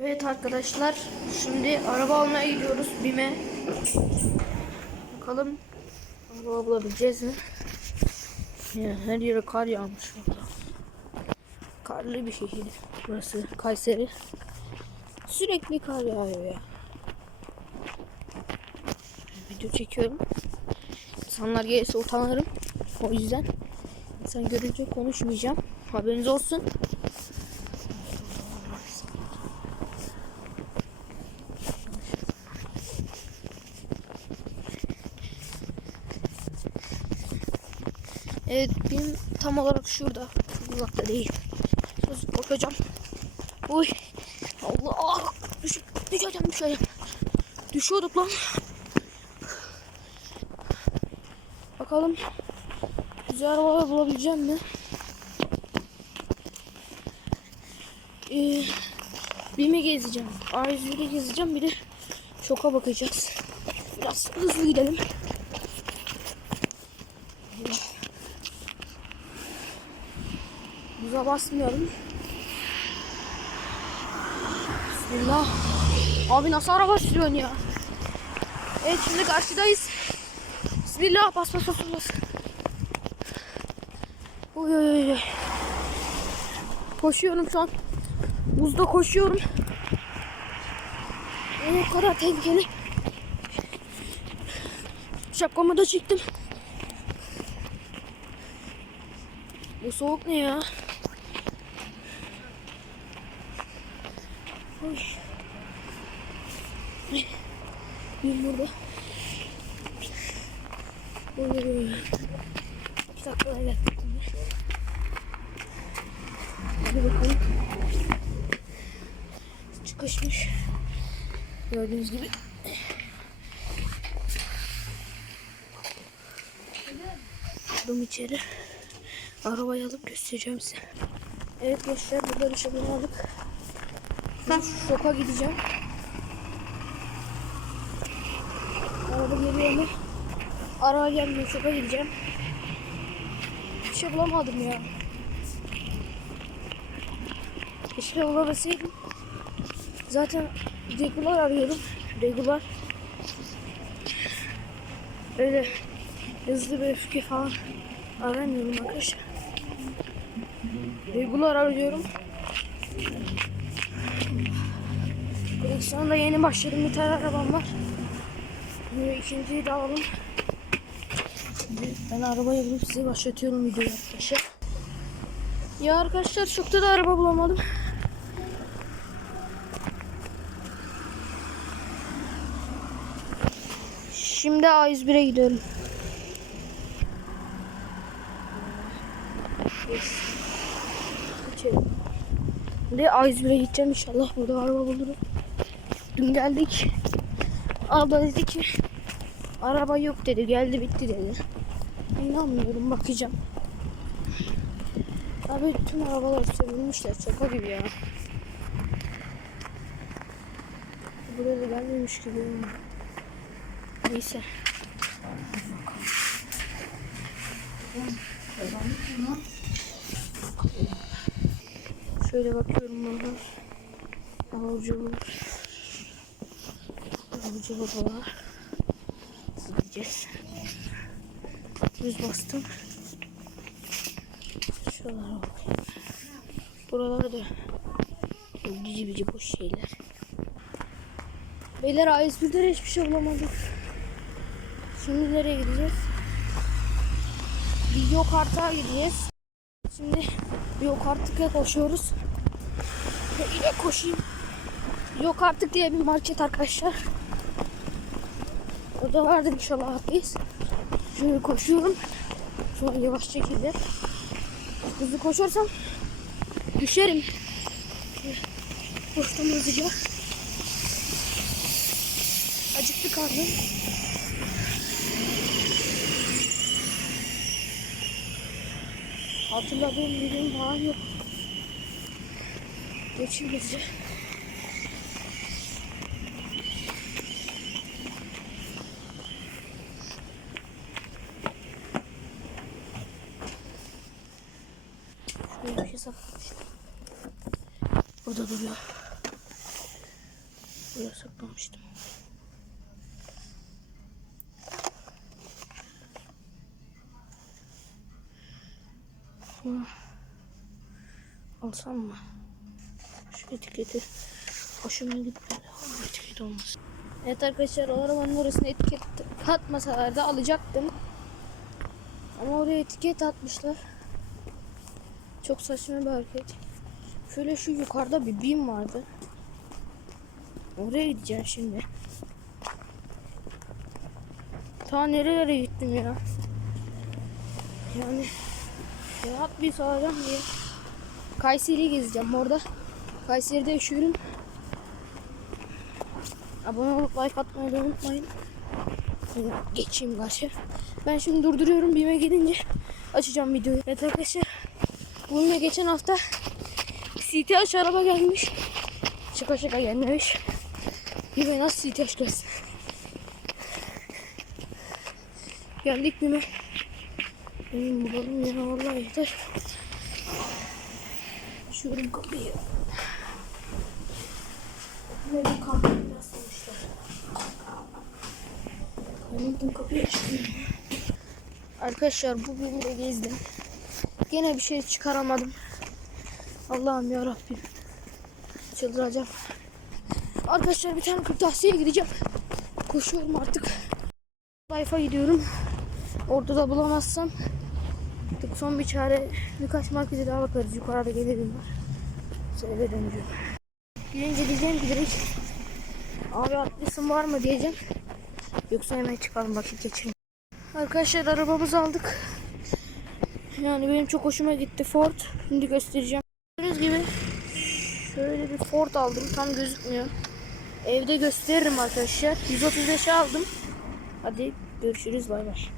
Evet arkadaşlar şimdi araba almaya gidiyoruz BİM'e. Bakalım araba bulabileceğiz mi? Ya, her yere kar yağmış burada. Karlı bir şehir burası Kayseri. Sürekli kar yağıyor ya. Video çekiyorum. İnsanlar gelirse utanırım. O yüzden sen görünce konuşmayacağım. Haberiniz olsun. Evet benim tam olarak şurada. Uzakta değil. Biraz bakacağım. Uy. Allah. Ah, düş, düşeceğim düşeceğim. Düşüyorduk lan. Bakalım. Güzel araba bulabileceğim mi? Ee, BİM'e gezeceğim. A101'e gezeceğim. Bir de şoka bakacağız. Biraz hızlı gidelim. Buza basmıyorum. Bismillah. Abi nasıl araba sürüyorsun ya? Evet şimdi karşıdayız. Bismillah bas bas bas bas. Oy oy. oy. Koşuyorum şu an. Buzda koşuyorum. Yani o kadar tehlikeli. Şapkamı da çektim. Bu soğuk ne ya? Ay. Bir burada. Oy. İki dakika daha geldik. Hadi bakalım. Çıkışmış. Gördüğünüz gibi. Girdim içeri. Arabayı alıp göstereceğim size. Evet gençler burada bir şey şu şoka gideceğim. Araba geliyor mu? Araba gelmiyor şoka gideceğim. Bir şey bulamadım ya. Keşke bulabilseydim. Zaten regular arıyorum. Regular. Öyle hızlı bir öfke falan aramıyorum arkadaşlar. Regular arıyorum. Da yeni başladım. Bir tane arabam var. Şimdi ikinciyi de alalım. Şimdi ben arabayı bulup size başlatıyorum videoyu arkadaşlar. Ya arkadaşlar çokta da araba bulamadım. Şimdi A101'e gidiyorum. İçeri. Şimdi A101'e gideceğim inşallah burada araba bulurum. Dün geldik. Abla dedi ki araba yok dedi geldi bitti dedi. İnanmıyorum bakacağım. Abi tüm arabalar sömürmüşler şaka gibi ya. Buraya da gelmemiş gibi. Neyse. Şöyle bakıyorum buradan. Avucu Avucu babalar. Gideceğiz. Düz bastım. Şuralara bakayım. Buralarda bici bici boş şeyler. Beyler A101'de hiçbir şey bulamadık. Şimdi nereye gideceğiz? Video karta gideceğiz. Şimdi yok artık koşuyoruz. Yine koşayım. Yok artık diye bir market arkadaşlar. Orada vardır inşallah haklıyız. Şöyle koşuyorum. Şu an yavaş şekilde. Hızlı koşarsam düşerim. Koştum hızlıca. Acıktı karnım. Hatırladığım bir gün falan yok. Geçeyim hızlıca. Şuraya bir şey saklamış. Burada duruyor. Buraya saklamıştım. Alsam mı? Şu etiketi hoşuma gitmedi. Bu etiket olmaz. Evet arkadaşlar o arabanın orasına etiket katmasalar alacaktım. Ama oraya etiket atmışlar. Çok saçma bir hareket. Şöyle şu yukarıda bir bin vardı. Oraya gideceğim şimdi. Ta nerelere gittim ya. Yani rahat bir sağlayacağım diye. Kayseri'yi gezeceğim orada. Kayseri'de yaşıyorum. Abone olup like atmayı da unutmayın. Geçeyim karşı. Ben şimdi durduruyorum. Bime gidince açacağım videoyu. Evet arkadaşlar. Bununla geçen hafta CTH araba gelmiş. Şaka şaka gelmemiş. Bime nasıl CTH gelsin? Geldik Bime. Benim bulalım ya vallahi yeter. Açıyorum kapıyı. Böyle bir kapıyı biraz kapıyı açtım. Arkadaşlar bu bölümde gezdim. Gene bir şey çıkaramadım. Allah'ım ya Rabbim. Çıldıracağım. Arkadaşlar bir tane kırtasiyeye gideceğim. Koşuyorum artık. Life'a gidiyorum. Orada da bulamazsam artık son bir çare birkaç markete daha bakarız. Yukarıda gelirim var. Eve döneceğim. Gidince diyeceğim ki direkt abi atlasın var mı diyeceğim. Yoksa hemen çıkalım vakit geçirelim. Arkadaşlar arabamızı aldık. Yani benim çok hoşuma gitti Ford. Şimdi göstereceğim. Gördüğünüz gibi şöyle bir Ford aldım. Tam gözükmüyor. Evde gösteririm arkadaşlar. 135'e aldım. Hadi görüşürüz bay bay.